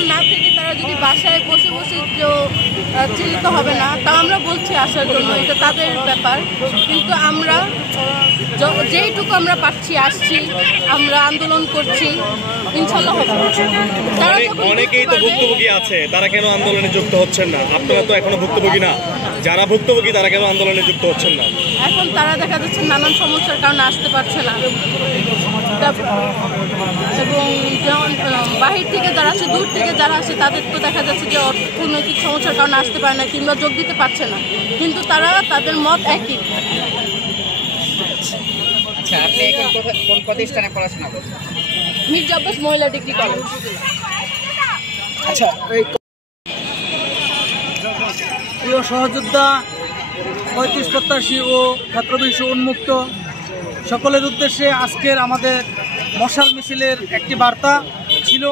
বেশিক্ষণ না থেকে তারা যদি বাসায় বসে বসে চিন্তিত হবে না, তা আমরা বলছি আসার জন্য, এটা তাদের ব্যাপার। কিন্তু আমরা যেইটুকু আমরা পাচ্ছি আসছি, আমরা আন্দোলন করছি, ইনশাল্লাহ হবে। অনেকেই তো ভুক্তভোগী আছে, তারা কেন আন্দোলনে যুক্ত হচ্ছেন না? আপনারা তো এখনো ভুক্তভোগী না, যারা ভুক্তভোগী তারা কেন আন্দোলনে যুক্ত হচ্ছেন না? এখন তারা দেখা যাচ্ছে নানান সমস্যার কারণে আসতে পারছে না, এবং বাহির থেকে যারা আসে, দূর থেকে যারা আসে, তাদের তো দেখা যাচ্ছে যে অর্থনৈতিক সমস্যার কারণে আসতে পারে না কিংবা যোগ দিতে পারছে না, কিন্তু তাদের মত একই। আচ্ছা, আপনি এখন কোন প্রতিষ্ঠানে পড়াশোনা করছেন? মির্জা আব্বাস মহিলা ডিগ্রি কলেজ। আচ্ছা, প্রিয় সহযোদ্ধা, ৩৫ প্রত্যাশী ও ক্ষেত্রবিশেষ উন্মুক্ত সকলের উদ্দেশ্যে আজকের আমাদের মশাল মিছিলের একটি বার্তা ছিল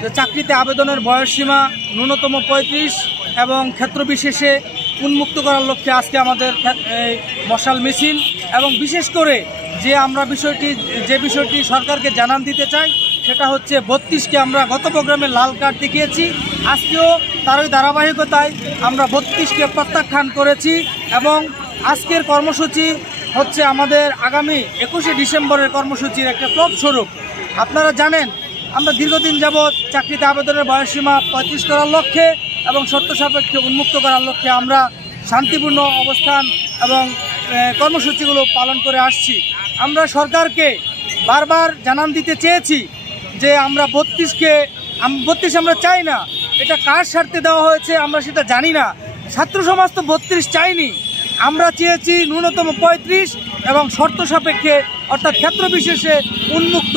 যে চাকরিতে আবেদনের বয়সসীমা ন্যূনতম ৩৫ এবং ক্ষেত্রবিশেষে উন্মুক্ত করার লক্ষ্যে আজকে আমাদের এই মশাল মিছিল। এবং বিশেষ করে আমরা যে বিষয়টি সরকারকে জানান দিতে চাই সেটা হচ্ছে ৩২কে আমরা গত প্রোগ্রামে লাল কার্ড দেখিয়েছি, আজকেও তারই ধারাবাহিকতায় আমরা ৩২কে প্রত্যাখ্যান করেছি। এবং আজকের কর্মসূচি হচ্ছে আমাদের আগামী ২১শে ডিসেম্বরের কর্মসূচির একটা ফলস্বরূপ। আপনারা জানেন আমরা দীর্ঘদিন যাবৎ চাকরিতে আবেদনের বয়সসীমা ৩৫ করার লক্ষ্যে এবং শর্ত সাপেক্ষে উন্মুক্ত করার লক্ষ্যে আমরা শান্তিপূর্ণ অবস্থান এবং কর্মসূচিগুলো পালন করে আসছি। আমরা সরকারকে বারবার জানান দিতে চেয়েছি যে আমরা ৩২ আমরা চাই না, এটা কার স্বার্থে দেওয়া হয়েছে আমরা সেটা জানি না। ছাত্র সমাজ তো ৩২ চাইনি, আমরা চেয়েছি ন্যূনতম ৩৫ এবং শর্ত সাপেক্ষে অর্থাৎ ক্ষেত্র বিশেষে উন্মুক্ত।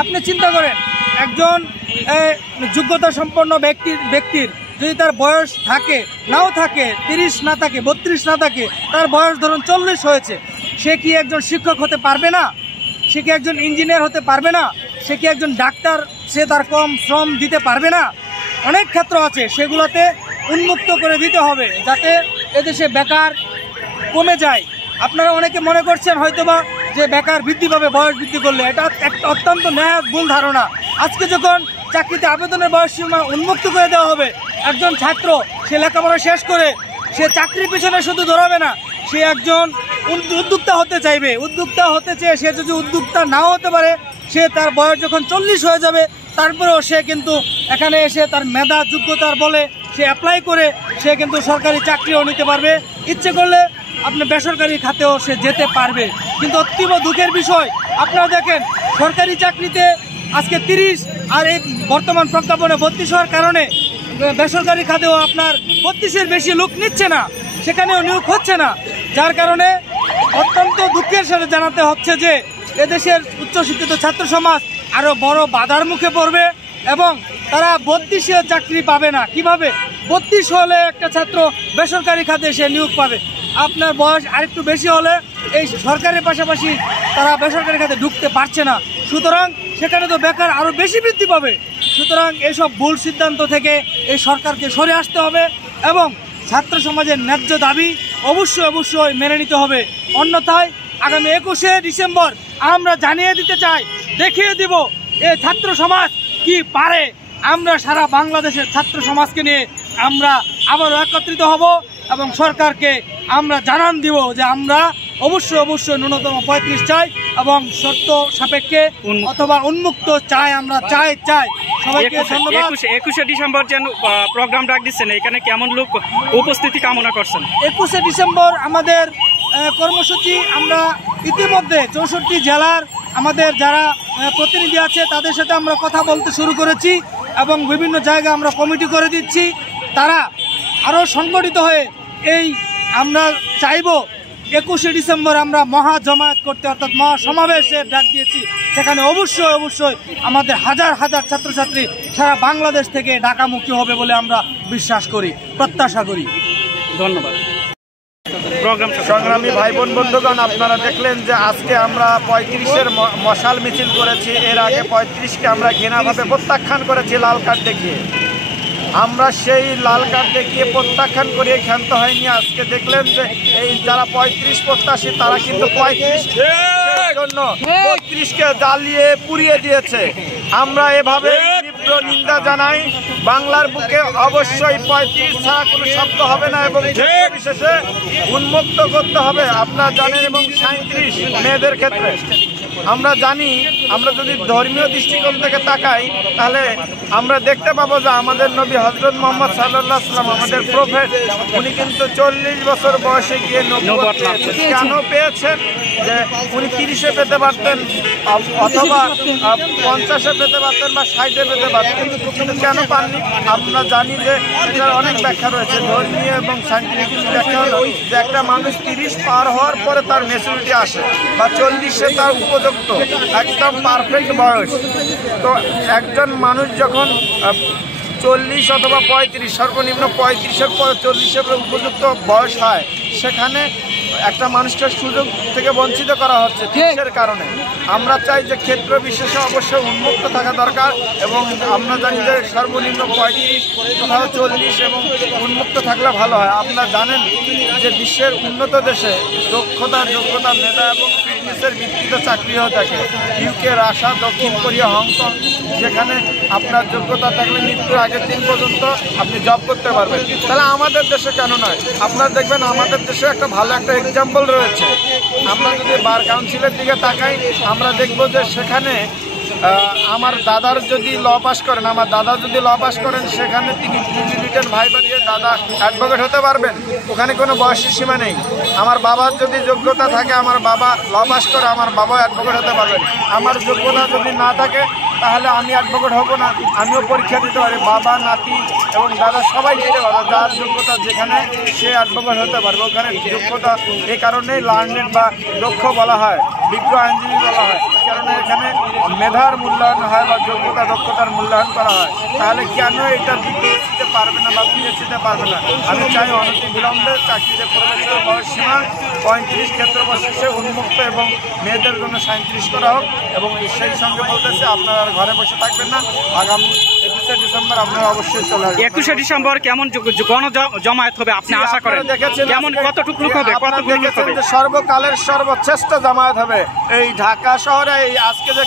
আপনি চিন্তা করেন একজন যোগ্যতা সম্পন্ন ব্যক্তির যদি তার বয়স থাকে নাও থাকে, ৩০ না থাকে, ৩২ না থাকে, তার বয়স ধরুন ৪০ হয়েছে, সে কি একজন শিক্ষক হতে পারবে না? সে কি একজন ইঞ্জিনিয়ার হতে পারবে না? সে কি একজন ডাক্তার, সে তার কম শ্রম দিতে পারবে না? অনেক ক্ষেত্র আছে, সেগুলোতে উন্মুক্ত করে দিতে হবে যাতে এদেশে বেকার কমে যায়। আপনারা অনেকে মনে করছেন হয়তোবা যে বেকার বৃদ্ধি পাবে বয়স বৃদ্ধি করলে, এটা একটা অত্যন্ত ন্যায় ভুল ধারণা। আজকে যখন চাকরিতে আবেদনের বয়সসীমা উন্মুক্ত করে দেওয়া হবে, একজন ছাত্র সে লেখাপড়া শেষ করে সে চাকরির পিছনে শুধু দৌড়াবে না, সে একজন উদ্যোক্তা হতে চাইবে। উদ্যোক্তা হতে চেয়ে সে যদি উদ্যোক্তা নাও হতে পারে, সে তার বয়স যখন ৪০ হয়ে যাবে তারপরেও সে কিন্তু এখানে এসে তার মেধা যোগ্যতার বলে সে অ্যাপ্লাই করে সে কিন্তু সরকারি চাকরিও নিতে পারবে, ইচ্ছে করলে আপনি বেসরকারি খাতেও সে যেতে পারবে। কিন্তু অতীব দুঃখের বিষয়, আপনারা দেখেন সরকারি চাকরিতে আজকে ৩০ আর এই বর্তমান প্রজ্ঞাপনে ৩২ হওয়ার কারণে বেসরকারি খাতেও আপনার ৩২-এর বেশি লোক নিচ্ছে না, সেখানেও নিয়োগ হচ্ছে না। যার কারণে অত্যন্ত দুঃখের সাথে জানাতে হচ্ছে যে এদেশের উচ্চশিক্ষিত ছাত্র সমাজ আরও বড় বাধার মুখে পড়বে এবং তারা ৩২-এ চাকরি পাবে না। কিভাবে ৩২ হলে একটা ছাত্র বেসরকারি খাতে এসে নিয়োগ পাবে? আপনার বয়স আরেকটু বেশি হলে এই সরকারের পাশাপাশি তারা বেসরকারি খাতে ঢুকতে পারছে না, সুতরাং সেখানে তো বেকার আরও বেশি বৃদ্ধি পাবে। সুতরাং এইসব ভুল সিদ্ধান্ত থেকে এই সরকারকে সরে আসতে হবে এবং ছাত্র সমাজের ন্যায্য দাবি অবশ্যই মেনে নিতে হবে। অন্যথায় আগামী ২১শে ডিসেম্বর আমরা জানিয়ে দিতে চাই, দেখিয়ে দিব এই ছাত্র সমাজ কি পারে। আমরা সারা বাংলাদেশের ছাত্র সমাজকে নিয়ে আমরা আবারও একত্রিত হব এবং সরকারকে আমরা জানান দিব যে আমরা অবশ্যই ন্যূনতম ৩৫ চাই এবং শর্ত সাপেক্ষে অথবা উন্মুক্ত চাই। আমরা চাই সবাইকে ধন্যবাদ। ২১শে ডিসেম্বর যেন প্রোগ্রাম ডাক দিচ্ছেন, এখানে কেমন লোক উপস্থিতি কামনা করছেন? ২১শে ডিসেম্বর আমাদের কর্মসূচি আমরা ইতিমধ্যে ৬৪ জেলার আমাদের যারা প্রতিনিধি আছে তাদের সাথে আমরা কথা বলতে শুরু করেছি এবং বিভিন্ন জায়গায় আমরা কমিটি করে দিচ্ছি। তারা আরও সংগঠিত হয়ে আমরা চাইব ২১শে ডিসেম্বর আমরা মহা জমায়েত করতে, অর্থাৎ মহা সমাবেশের ডাক দিয়েছি। সেখানে অবশ্যই আমাদের হাজার ছাত্রছাত্রী সারা বাংলাদেশ থেকে ঢাকামুখী হবে বলে আমরা বিশ্বাস করি, প্রত্যাশা করি। ধন্যবাদ। সংগ্রামী ভাই বোন বন্ধুগণ, আপনারা দেখলেন যে আজকে আমরা ৩৫-এর মশাল মিছিল করেছি। এর আগে ৩৫-কে আমরা ঘৃণাভাবে প্রত্যাখ্যান করেছি লাল কার্ড দেখিয়ে। আমরা সেই লাল কার্ড দেখিয়ে প্রত্যাখ্যান করিয়ে ক্ষান্ত হয়নি। আজকে দেখলেন যে এই যারা 35 প্রত্যাশী তারা কিন্তু 35 জন্য 32কে জ্বালিয়ে পুড়িয়ে দিয়েছে। আমরা এভাবে তীব্র নিন্দা জানাই। বাংলার বুকে অবশ্যই 35 ছাড়া কোনো শব্দ হবে না এবং বিশেষে উন্মুক্ত করতে হবে। আপনারা জানেন এবং 37 মেয়েদের ক্ষেত্রে আমরা জানি, আমরা যদি ধর্মীয় দৃষ্টিকোণ থেকে তাকাই তাহলে আমরা দেখতে পাবো যে আমাদের নবী হযরত মুহাম্মদ সাল্লাল্লাহু আলাইহি ওয়াসাল্লাম আমাদের প্রফেট, উনি কিন্তু 40 বছর বয়সে গিয়ে নবুয়ত কেন পেয়েছেন? যে উনি 30-এ পেতে পারতেন অথবা 50-এ পেতে পারতেন বা 60-এ পেতে পারতেন, কিন্তু কেন পাননি? আমরা জানি যে এটার অনেক ব্যাখ্যা রয়েছে। ধর্মীয় এবং সায়েন্টিফিক ব্যাখ্যা হলো যে একটা মানুষ 30 পার হওয়ার পরে তার ম্যাচুরিটি আসে বা 40-এ তার উপযুক্ত একদম পারফেক্ট বয়স। তো একজন মানুষ যখন 40 অথবা 35, সর্বনিম্ন 35-এর পরে 40-এর উপযুক্ত বয়স হয়, সেখানে একটা মানুষকে সুযোগ থেকে বঞ্চিত করা হচ্ছে দেশের কারণে। আমরা চাই যে ক্ষেত্র বিশেষে অবশ্যই উন্মুক্ত থাকা দরকার এবং আমরা জানি যে সর্বনিম্ন 35, কোথাও 40 এবং উন্মুক্ত থাকলে ভালো হয়। আপনারা জানেন যে বিশ্বের উন্নত দেশে দক্ষতা, যোগ্যতা, মেধা এবং ফিটনেসের ভিত্তিতে চাকরি হয়ে থাকে। ইউকে, রাশিয়া, দক্ষিণ কোরিয়া, হংকং, যেখানে আপনার যোগ্যতা থাকলে মৃত্যুর আগের দিন পর্যন্ত আপনি জব করতে পারবেন। তাহলে আমাদের দেশে কেন নয়? আপনারা দেখবেন আমাদের দেশে একটা ভালো একটা এক্সাম্পল রয়েছে। আমরা যদি বার কাউন্সিলের দিকে তাকাই আমরা দেখব যে সেখানে আমার দাদার যদি ল পাস করেন, সেখানে তিনি রিটেন ভাইবা দিয়ে দাদা অ্যাডভোকেট হতে পারবেন। ওখানে কোনো বয়সের সীমা নেই। আমার বাবার যদি যোগ্যতা থাকে, আমার বাবা ল পাস করে, আমার বাবা অ্যাডভোকেট হতে পারবেন। আমার যোগ্যতা যদি না থাকে তাহলে আমি অ্যাডভোকেট হব না, আমিও পরীক্ষা দিতে পারি। বাবা, নাতি এবং দাদা সবাই দিতে পারবে। যার যোগ্যতা যেখানে সে অ্যাডভোকেট হতে পারবে। ওখানে যোগ্যতা এই কারণেই লার্নেড বা দক্ষ বলা হয়, বিজ্ঞ আইনজীবী বলা হয়, কারণ এখানে মেধার মূল্যায়ন হয় বা যোগ্যতা দক্ষতার মূল্যায়ন করা হয়। তাহলে কেন এটা দিতে পারবে না বা পিএইচডিতে পারবে না? আমি চাই অনতি বিলম্বে চাকরিতে প্রবেশের বয়স সীমা 35 ক্ষেত্র বিশেষে উন্মুক্ত এবং মেয়েদের জন্য 37 করা হোক। এবং সেই সঙ্গে বলতেছে আপনারা ঘরে বসে থাকবেন না, আগামী 21শে ডিসেম্বর আপনারা অবশ্যই চলে আসবেন। 21শে ডিসেম্বর কেমন জমায়েত হবে আপনি আশা করেন? কেমন, কতটুকু লোক হবে? সর্বকালের সর্বশ্রেষ্ঠ জামায়াত হবে এই ঢাকা শহরে। এই আজকে যে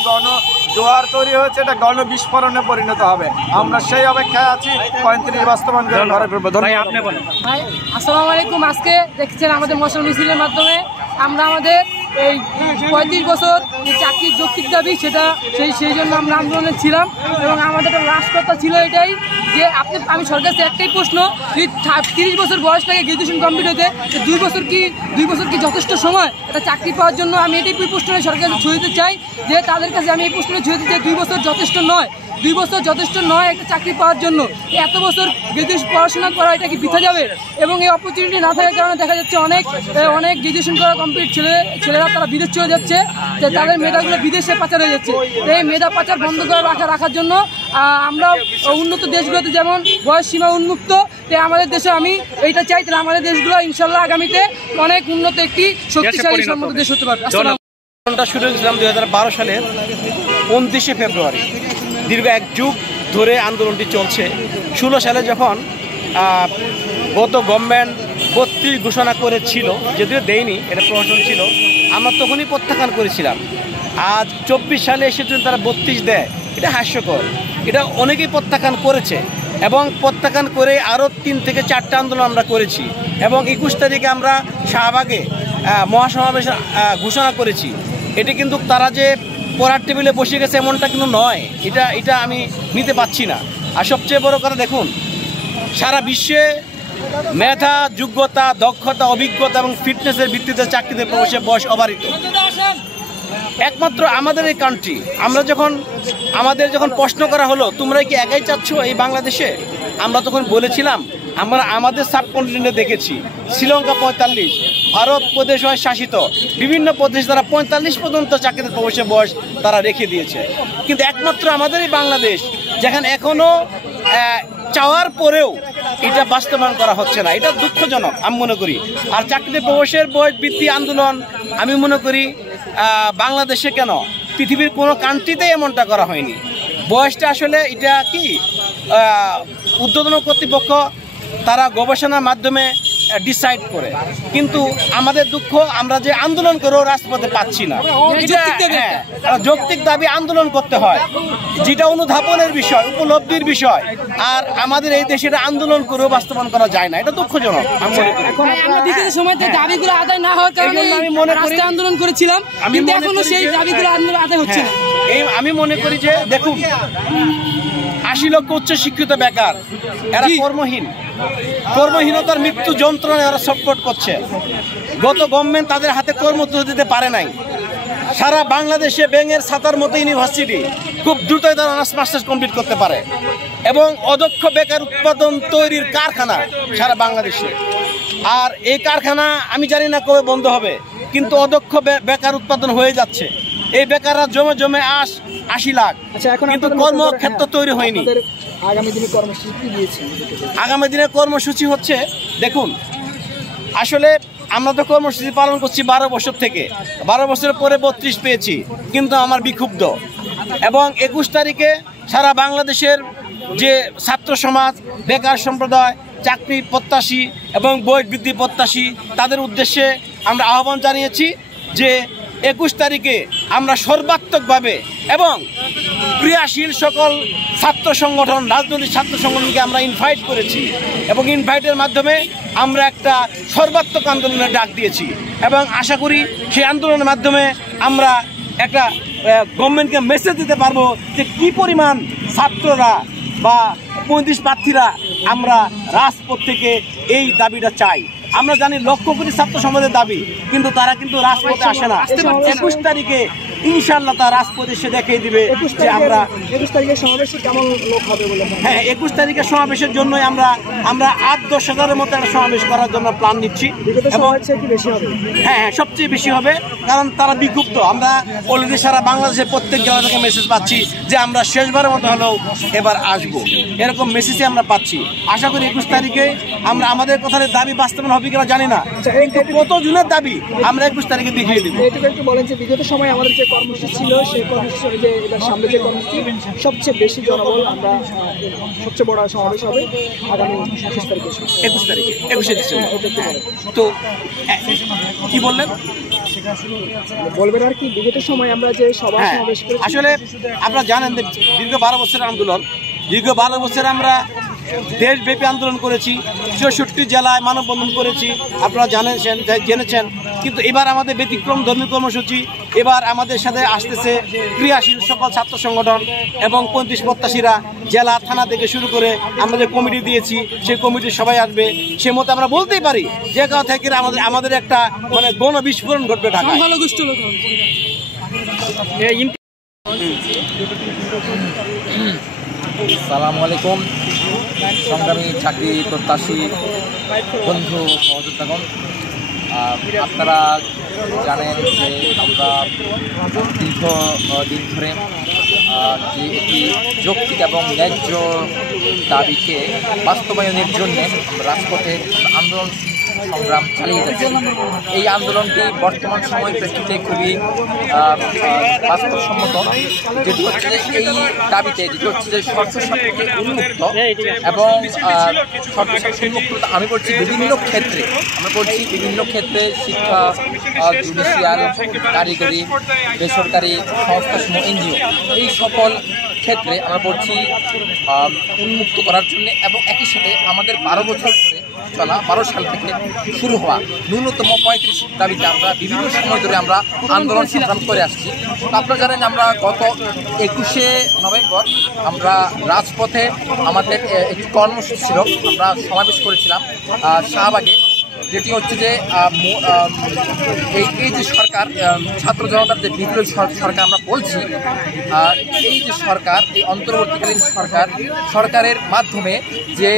জোয়ার তৈরি হয়েছে এটা গণবিস্ফোরণে পরিণত হবে। আমরা সেই অপেক্ষায় আছি 35 বাস্তবায়ন করে ঘরে ফিরবো। আপনি বলেন। ভাই আসসালামু আলাইকুম। আজকে দেখছেন আমাদের মশাল মিছিলের মাধ্যমে আমরা আমাদের এই 35 বছর যে চাকরির যৌক্তিক দাবি সেটা সেই জন্য আমরা আন্দোলনে ছিলাম এবং আমাদের লাস্ট কথা ছিল এটাই যে আমি সরকার কাছে একটাই প্রশ্ন, 30 বছর বয়স লাগে গ্রাজুয়েশন কমপ্লিট হতে, 2 বছর কি যথেষ্ট সময় একটা চাকরি পাওয়ার জন্য? আমি এটাই প্রশ্ন সরকারের কাছে ছুঁয়ে দিতে চাই যে তাদের কাছে আমি এই প্রশ্ন ছুঁয়ে দিতে চাই 2 বছর যথেষ্ট নয়। 2 বছর যথেষ্ট নয় একটা চাকরি পাওয়ার জন্য। এত বছর গ্রাজুয়েশন পড়াশোনা করা এটা কি বৃথা যাবে? এবং এই অপরচুনিটি না থাকার কারণে দেখা যাচ্ছে অনেক গ্রাজুয়েশন করা কমপ্লিট ছেলেরা তারা বিদেশ চলে যাচ্ছে, যে তাদের মেধাগুলো বিদেশে পাচার হয়ে যাচ্ছে। এই মেধা পাচার বন্ধ করে রাখার জন্য আমরা উন্নত দেশগুলোতে যেমন বয়স সীমা উন্মুক্ত, তাই আমাদের দেশে আমি এইটা চাই, তাহলে আমাদের দেশগুলো ইনশাল্লাহ আগামীতে অনেক উন্নত একটি শক্তিশালী সম্মত দেশ হতে পারবে। আন্দোলনটা শুরু করেছিলাম 2012 সালের 29শে ফেব্রুয়ারি। দীর্ঘ 1 যুগ ধরে আন্দোলনটি চলছে। 16 সালে যখন গত গভর্নমেন্ট 32 ঘোষণা করেছিল, যদিও দেয়নি, এটা প্রহসন ছিল, আমরা তখনই প্রত্যাখ্যান করেছিলাম। আজ 24 সালে এসে যদি তারা 32 দেয়, এটা হাস্যকর। এটা অনেকেই প্রত্যাখ্যান করেছে এবং প্রত্যাখ্যান করে আরও 3 থেকে 4টা আন্দোলন আমরা করেছি এবং 21 তারিখে আমরা শাহবাগে মহাসমাবেশ ঘোষণা করেছি। এটি কিন্তু তারা যে পড়ার টেবিলে বসে গেছে এমনটা কিন্তু নয়, এটা আমি নিতে পারছি না। আর সবচেয়ে বড় কথা দেখুন, সারা বিশ্বে মেধা, যোগ্যতা, দক্ষতা, অভিজ্ঞতা এবং ফিটনেসের ভিত্তিতে চাকরিতে প্রবেশের বয়স অবারিত। একমাত্র আমাদের এই কান্ট্রি, আমাদের যখন প্রশ্ন করা হলো তোমরা কি একাই চাচ্ছ এই বাংলাদেশে, আমরা তখন বলেছিলাম আমরা আমাদের সাবকন্টিনেন্টে দেখেছি শ্রীলঙ্কা 45, ভারত প্রদেশ হয় শাসিত, বিভিন্ন প্রদেশ তারা 45 পর্যন্ত চাকরিতে প্রবেশের বয়স তারা রেখে দিয়েছে। কিন্তু একমাত্র আমাদের এই বাংলাদেশ যেখানে এখনো চাওয়ার পরেও এটা বাস্তবায়ন করা হচ্ছে না, এটা দুঃখজনক আমি মনে করি। আর চাকরিতে প্রবেশের বয়স বৃদ্ধি আন্দোলন আমি মনে করি বাংলাদেশে কেন, পৃথিবীর কোনো কান্ট্রিতেই এমনটা করা হয়নি। বয়সটা আসলে এটা কি ঊর্ধ্বতন কর্তৃপক্ষ তারা গবেষণার মাধ্যমে ডিসাইড করে, কিন্তু আমাদের দুঃখ আমরা যে আন্দোলন করেও রাজপথে পাচ্ছি না। যৌক্তিক দাবি আন্দোলন করতে হয়, যেটা অনুধাবনের বিষয়, উপলব্ধির বিষয়, আর আমাদের এই দেশে আন্দোলন করেও বাস্তবায়ন করা যায় না। এটা দুঃখজনক। আমি মনে করি যে দেখুন, 80 লক্ষ উচ্চ শিক্ষিত বেকার, এরা কর্মহীনতার মৃত্যু যন্ত্রণা এরা ছটফট করছে। গত গভর্নমেন্ট তাদের হাতে কর্ম তুলে দিতে পারে নাই। সারা বাংলাদেশে ব্যাঙের ছাতার মতো ইউনিভার্সিটি খুব দ্রুত তারা অনার্স মাস্টার্স কমপ্লিট করতে পারে, এবং অদক্ষ বেকার উৎপাদন তৈরির কারখানা সারা বাংলাদেশে। আর এই কারখানা আমি জানি না কবে বন্ধ হবে, কিন্তু অদক্ষ বেকার উৎপাদন হয়ে যাচ্ছে। এই বেকাররা জমে জমে 80 লাখ, কিন্তু কর্মক্ষেত্র তৈরি হয়নি। আগামী দিনের কর্মসূচি হচ্ছে, দেখুন আসলে আমরা তো কর্মসূচি পালন করছি 12 বছর থেকে। 12 বছরের পরে 32 পেয়েছি, কিন্তু আমার বিক্ষুব্ধ। এবং 21 তারিখে সারা বাংলাদেশের যে ছাত্র সমাজ, বেকার সম্প্রদায়, চাকরি প্রত্যাশী এবং বয়স বৃদ্ধি প্রত্যাশী, তাদের উদ্দেশ্যে আমরা আহ্বান জানিয়েছি যে 21 তারিখে আমরা সর্বাত্মকভাবে এবং ক্রিয়াশীল সকল ছাত্র সংগঠন, রাজনৈতিক ছাত্র সংগঠনকে আমরা ইনভাইট করেছি, এবং ইনভাইটের মাধ্যমে আমরা একটা সর্বাত্মক আন্দোলনের ডাক দিয়েছি। এবং আশা করি সেই আন্দোলনের মাধ্যমে আমরা একটা গভর্নমেন্টকে মেসেজ দিতে পারবো যে কী পরিমাণ ছাত্ররা বা 35 প্রার্থীরা আমরা রাজপথ থেকে এই দাবিটা চাই। আমরা জানি লক্ষ কোটি ছাত্র সমাজের দাবি, কিন্তু তারা কিন্তু রাজপথে আসে না। 21 তারিখে ইনশাআল্লাহ তারা রাজপথে এসে দেখিয়ে দিবে যে আমরা 21 তারিখের সমাবেশে কেমন লোক হবে বলে। হ্যাঁ, 21 তারিখের সমাবেশের জন্যই আমরা 8-10 হাজারের মতো একটা সমাবেশ করার জন্য প্ল্যান নিচ্ছি। হ্যাঁ, সবচেয়ে বেশি হবে, কারণ তারা বিক্ষুব্ধ। আমরা অলরেডি সারা বাংলাদেশের প্রত্যেক জেলা থেকে মেসেজ পাচ্ছি যে আমরা শেষবারের মতো হলেও এবার আসবো, এরকম মেসেজই আমরা পাচ্ছি। আশা করি 21 তারিখে আমরা আমাদের কথার দাবি বাস্তবায়ন হবে কিনা জানি না, কিন্তু কত জনের দাবি আমরা 21 তারিখে দেখিয়ে দিব। একটু বলেন যে বিগত সময় আমাদের যে কর্মসূচি ছিল, সেই কর্মসূচি যে এবার সামনে যে কর্মসূচি সবচেয়ে বেশি জনবল, আমরা সবচেয়ে বড় সমাবেশ হবে আগামী 21 তারিখে 21 ডিসেম্বর। তো কি বললেন বলবেন আর কি, বিগত সময় আমরা যে সভা সমাবেশ করেছি, আসলে আপনারা জানেন যে দীর্ঘ 12 বছরের আন্দোলন, দীর্ঘ 12 বছর আমরা দেশব্যাপী আন্দোলন করেছি, 64 জেলায় মানববন্ধন করেছি, আপনারা জেনেছেন। কিন্তু এবার আমাদের ব্যতিক্রম ধর্মী কর্মসূচি। এবার আমাদের সাথে আসতেছে ক্রিয়াশীল সকল ছাত্র সংগঠন এবং 35 প্রত্যাশীরা, জেলা থানা থেকে শুরু করে আমরা যে কমিটি দিয়েছি, সেই কমিটির সবাই আসবে। সে মতো আমরা বলতেই পারি যে কথা থেকে আমাদের একটা মানে গণবিস্ফোরণ ঘটবে ঢাকায়। আসসালামু আলাইকুম সংগ্রামী চাকরি প্রত্যাশী বন্ধু সহযোদ্ধাগণ, আপনারা জানেন যে আমরা দীর্ঘদিন ধরে যে একটি যৌক্তিক এবং ন্যায্য দাবিকে বাস্তবায়নের জন্য রাজপথে আন্দোলন সংগ্রাম চালিয়ে যাচ্ছে। এই আন্দোলনটি বর্তমান সময় প্রেক্ষিতে খুবই বাস্তবসম্মত, যেটি হচ্ছে যে এই দাবিতে যেটি হচ্ছে যে শর্ত সাপেক্ষে উন্মুক্ত এবং শর্ত সাপেক্ষে উন্মুক্ত আমি বলছি বিভিন্ন ক্ষেত্রে, আমরা বলছি বিভিন্ন ক্ষেত্রে শিক্ষা, জুডিশিয়াল, কারিগরি, বেসরকারি সংস্থাসমূহ, এনজিও, এই সকল ক্ষেত্রে আমরা বলছি উন্মুক্ত করার জন্য, এবং একই সাথে আমাদের 12 বছর ধরে চলা 12 সাল থেকে শুরু হওয়া ন্যূনতম 35 দাবিতে আমরা বিভিন্ন সময় ধরে আমরা আন্দোলন সংগ্রাম করে আসছি। আপনারা জানেন আমরা গত 21শে নভেম্বর আমরা রাজপথে আমাদের একটি কর্মসূচি ছিল, আমরা সমাবেশ করেছিলাম শাহবাগে, যেটি হচ্ছে যে এই যে সরকার, ছাত্র জনতার যে বিপ্লবী সরকার আমরা বলছি, এই যে সরকার, এই অন্তর্বর্তীকালীন সরকারের মাধ্যমে যে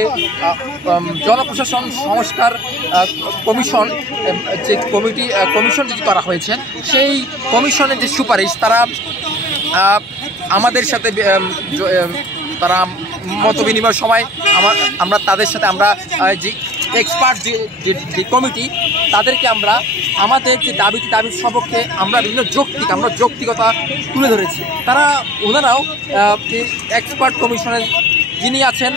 জনপ্রশাসন সংস্কার কমিশন, যে কমিশন যেটি করা হয়েছে, সেই কমিশনের যে সুপারিশ, তারা আমাদের সাথে তারা মত বিনিময়ের সময় আমরা তাদের সাথে আমরা যে এক্সপার্ট যে কমিটি তাদেরকে আমরা আমাদের যে দাবির সপক্ষে আমরা বিভিন্ন যৌক্তিকতা তুলে ধরেছি। ওনারাও এক্সপার্ট কমিশনের যিনি আছেন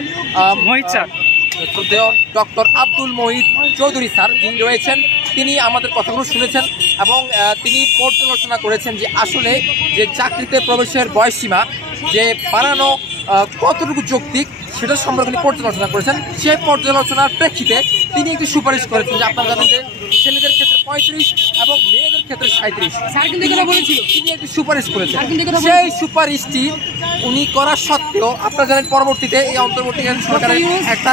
ডক্টর আব্দুল মহিদ চৌধুরী স্যার যিনি রয়েছেন, তিনি আমাদের কথাগুলো শুনেছেন এবং তিনি পর্যালোচনা করেছেন যে আসলে যে চাকরিতে প্রবেশের বয়সসীমা যে বাড়ানো কতটুকু যৌক্তিক সেটা সম্পর্কে পর্যালোচনা করেছেন। সেই পর্যালোচনার প্রেক্ষিতে তিনি একটি সুপারিশ করেছেন যে আপনারা জানেন যে ছেলেদের ক্ষেত্রে 35 এবং মেয়েদের ক্ষেত্রে 37 তিনি একটি সুপারিশ করেছেন। সেই সুপারিশটি উনি করার সত্ত্বেও আপনারা জানেন পরবর্তীতে এই অন্তর্বর্তীকালীন সরকারের একটা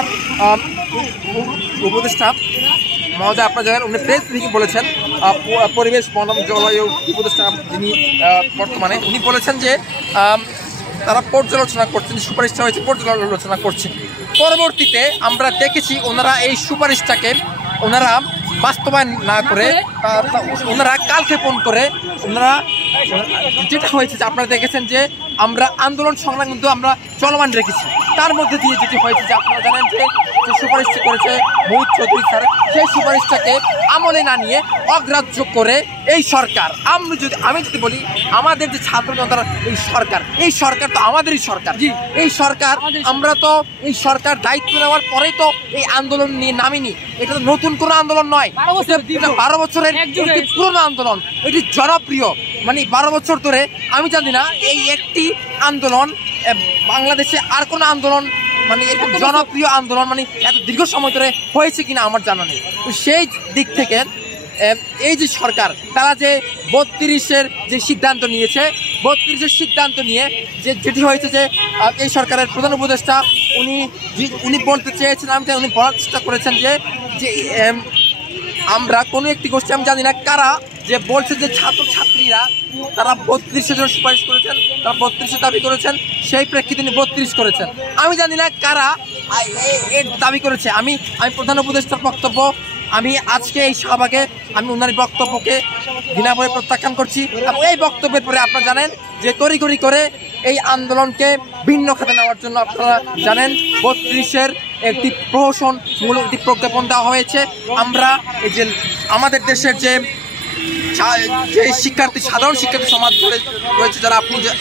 উপদেষ্টা মহোদয় আপনারা জানেন উনি প্রেস থেকে বলেছেন, পরিবেশ বন জলবায়ু উপদেষ্টা যিনি বর্তমানে উনি বলেছেন যে তারা পর্যালোচনা করছেন, সুপারিশটা হয়েছে পর্যালোচনা করছেন। পরবর্তীতে আমরা দেখেছি ওনারা এই সুপারিশটাকে ওনারা বাস্তবায়ন না করে ওনারা কালক্ষেপণ করে ওনারা যেটা হয়েছে যে আপনারা দেখেছেন যে আমরা আন্দোলন সংগ্রাম কিন্তু আমরা চলমান রেখেছি। তার মধ্যে দিয়ে যেটি হয়েছে যে আপনারা জানেন যে সুপারিশটি করেছে মহিদ চৌধুরী স্যার, সেই সুপারিশটাকে আমলে না নিয়ে অগ্রাহ্য করে এই সরকার আমি যদি বলি আমাদের যে ছাত্র জনতার এই সরকার তো আমাদেরই সরকার। এই সরকার আমরা তো এই সরকার দায়িত্ব নেওয়ার পরেই তো এই আন্দোলন নিয়ে নামিনি। এটা তো নতুন কোনো আন্দোলন নয়, 12 বছরের একটি পুরনো আন্দোলন, এটি জনপ্রিয়। মানে 12 বছর ধরে আমি জানি না এই একটি আন্দোলন বাংলাদেশে আর কোনো আন্দোলন মানে এরকম জনপ্রিয় আন্দোলন মানে এত দীর্ঘ সময় ধরে হয়েছে কিনা আমার জানা নেই। তো সেই দিক থেকে এই যে সরকার তারা যে 32-এর যে সিদ্ধান্ত নিয়েছে, 32-এর সিদ্ধান্ত নিয়ে যেটি হয়েছে যে এই সরকারের প্রধান উপদেষ্টা উনি বলতে চেয়েছেন, উনি বলার চেষ্টা করেছেন যে আমরা কোনো একটি গোষ্ঠী আমি জানি না কারা যে বলছে যে ছাত্রছাত্রীরা তারা 32-এর জন্য সুপারিশ করেছেন, তারা 32-এর দাবি করেছেন, সেই প্রেক্ষিতে তিনি 32 করেছেন। আমি জানি না কারা এর দাবি করেছে। আমি প্রধান উপদেষ্টার বক্তব্য আমি আজকে এই সভাকে আমি ওনার বক্তব্যকে ঘৃণাভরে প্রত্যাখ্যান করছি এবং এই বক্তব্যের পরে আপনারা জানেন যে তড়িঘড়ি করে এই আন্দোলনকে ভিন্ন খাতে নেওয়ার জন্য আপনারা জানেন 32-এর একটি প্রহসনমূলক একটি প্রজ্ঞাপন দেওয়া হয়েছে। আমরা এই যে আমাদের দেশের যে সাধারণ শিক্ষার্থী সমাজ রয়েছে যারা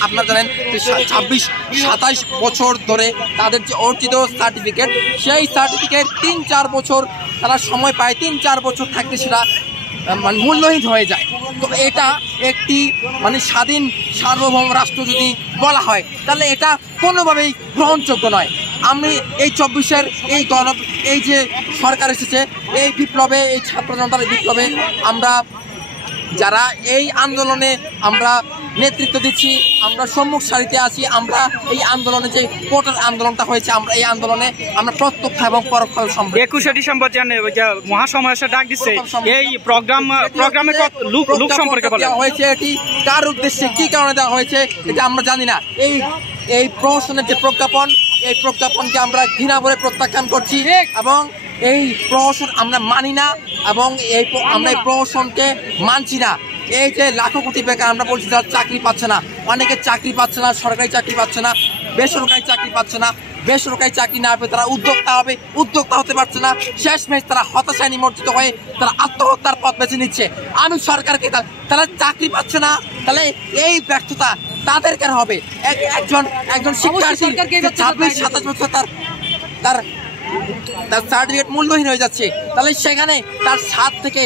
আপনারা জানেন যে 26-27 বছর ধরে তাদের যে অর্জিত সার্টিফিকেট, সেই সার্টিফিকেট 3-4 বছর তারা সময় পায়, 3-4 বছর থাকতে সেটা মানে মূল্যহীন হয়ে যায়। তো এটা একটি মানে স্বাধীন সার্বভৌম রাষ্ট্র যদি বলা হয় তাহলে এটা কোনোভাবেই গ্রহণযোগ্য নয়। আমি এই 24-এর এই যে সরকার এসেছে এই বিপ্লবে, এই ছাত্র জনতার বিপ্লবে আমরা যারা এই আন্দোলনে আমরা নেতৃত্ব দিচ্ছি, আমরা সম্মুখ সারিতে আছি, আমরা এই আন্দোলনে যে কোটার আন্দোলনটা হয়েছে আমরা এই আন্দোলনে আমরা প্রত্যক্ষ এবং পরোক্ষ 21শে ডিসেম্বর মহাসমাবেশে ডাক দিচ্ছে, এই প্রোগ্রামে লোক সম্পর্কে বলা হয়েছে, এটি কার উদ্দেশ্যে কি কারণে দেওয়া হয়েছে এটা আমরা জানি না। এই প্রহসনের যে প্রজ্ঞাপন, এই প্রজ্ঞাপনকে আমরা ঘৃণা করে প্রত্যাখ্যান করছি এবং এই প্রহসন আমরা মানি না এবং আমরা এই প্রহসনকে মানছি না। এই যে লাখো কোটি বেকার আমরা বলছি যারা চাকরি পাচ্ছে না, অনেকে চাকরি পাচ্ছে না, সরকারি চাকরি পাচ্ছে না, বেসরকারি চাকরি পাচ্ছে না, বেসরকারি চাকরি না পেয়ে তারা উদ্যোক্তা হতে পারছে না, শেষমেশ তারা হতাশায় নিমজ্জিত হয়ে তারা আত্মহত্যার পথ বেছে নিচ্ছে। আমি সরকারকে তারা চাকরি পাচ্ছে না, তাহলে এই ব্যর্থতা তাদের কেন হবে? একজন শিক্ষার্থী 26-27 বছর তার সার্টিফিকেট মূল্যহীন হয়ে যাচ্ছে, তাহলে সেখানে তার 7 থেকে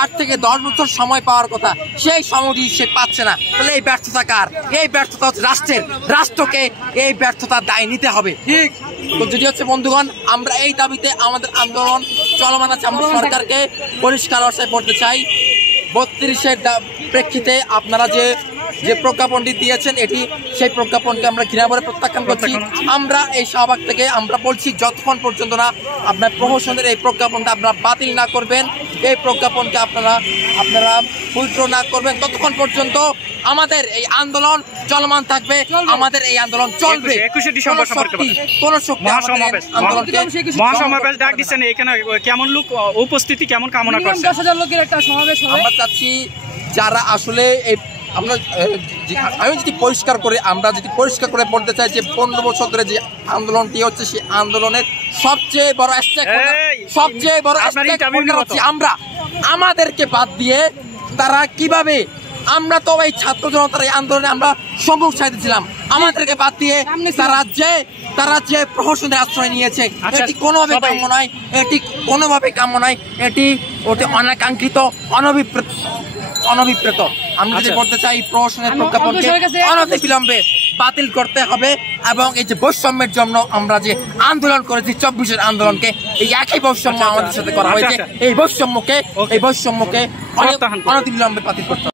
8 থেকে 10 বছর সময় পাওয়ার কথা, সেই সময়টি সে পাচ্ছে না। তাহলে এই ব্যর্থতা কার? এই ব্যর্থতা হচ্ছে রাষ্ট্রের। রাষ্ট্রকে এই ব্যর্থতার দায় নিতে হবে। ঠিক তো যদি হচ্ছে বন্ধুগণ আমরা এই দাবিতে আমাদের আন্দোলন চলমান আছে। আমরা সরকারকে পরিষ্কার ভাষায় বলতে চাই 32-এর প্রেক্ষিতে আপনারা যে প্রজ্ঞাপনটি দিয়েছেন সেই প্রজ্ঞাপনকে আমরা ঘৃণাভরে প্রত্যাখ্যান করছি। আমরা এই শাহবাগ থেকে আমরা বলছি যতক্ষণ পর্যন্ত না আপনার প্রহসনের এই প্রজ্ঞাপনটা আপনারা বাতিল না করবেন, এই প্রজ্ঞাপনকে আপনারা উইথড্র না করবেন, ততক্ষণ পর্যন্ত আমাদের এই আন্দোলন চলমান থাকবে, আমাদের এই আন্দোলন চলবে। 21শে ডিসেম্বর কোন শক্তি মহাসমাবেশ ডাক দিচ্ছেন, এখানে কেমন লোক উপস্থিতি কেমন কামনা করছেন? 10,000 লোকের একটা সমাবেশ হবে। আমরা চাচ্ছি যারা আসলে আমরা যদি পরিষ্কার করে বলতে চাই যে 15 বছর ধরে যে আন্দোলনটি হচ্ছে সেই আন্দোলনের সবচেয়ে বড় সবচেয়ে বড় আমরা আমাদেরকে বাদ দিয়ে তারা কিভাবে, আমরা তো এই ছাত্র জনতার এই আন্দোলনে আমরা সম্মুখ সারিতে ছিলাম, আমাদেরকে বাদ দিয়ে তারা যে প্রহসনের আশ্রয় নিয়েছে, এটি কোনোভাবে কাম্য নয়, এটি কোনোভাবে কাম্য নয়, এটি অনাকাঙ্ক্ষিত, অনভিপ্রেত। আমি যদি বলতে চাই প্রহসনের প্রজ্ঞাপনকে অনতিবিলম্বে বাতিল করতে হবে এবং এই যে বৈষম্যের জন্য আমরা যে আন্দোলন করেছি 24-এর আন্দোলনকে, এই একই বৈষম্য আমাদের সাথে করা হয়েছে, এই বৈষম্যকে অনতিবিলম্বে বাতিল করতে হবে।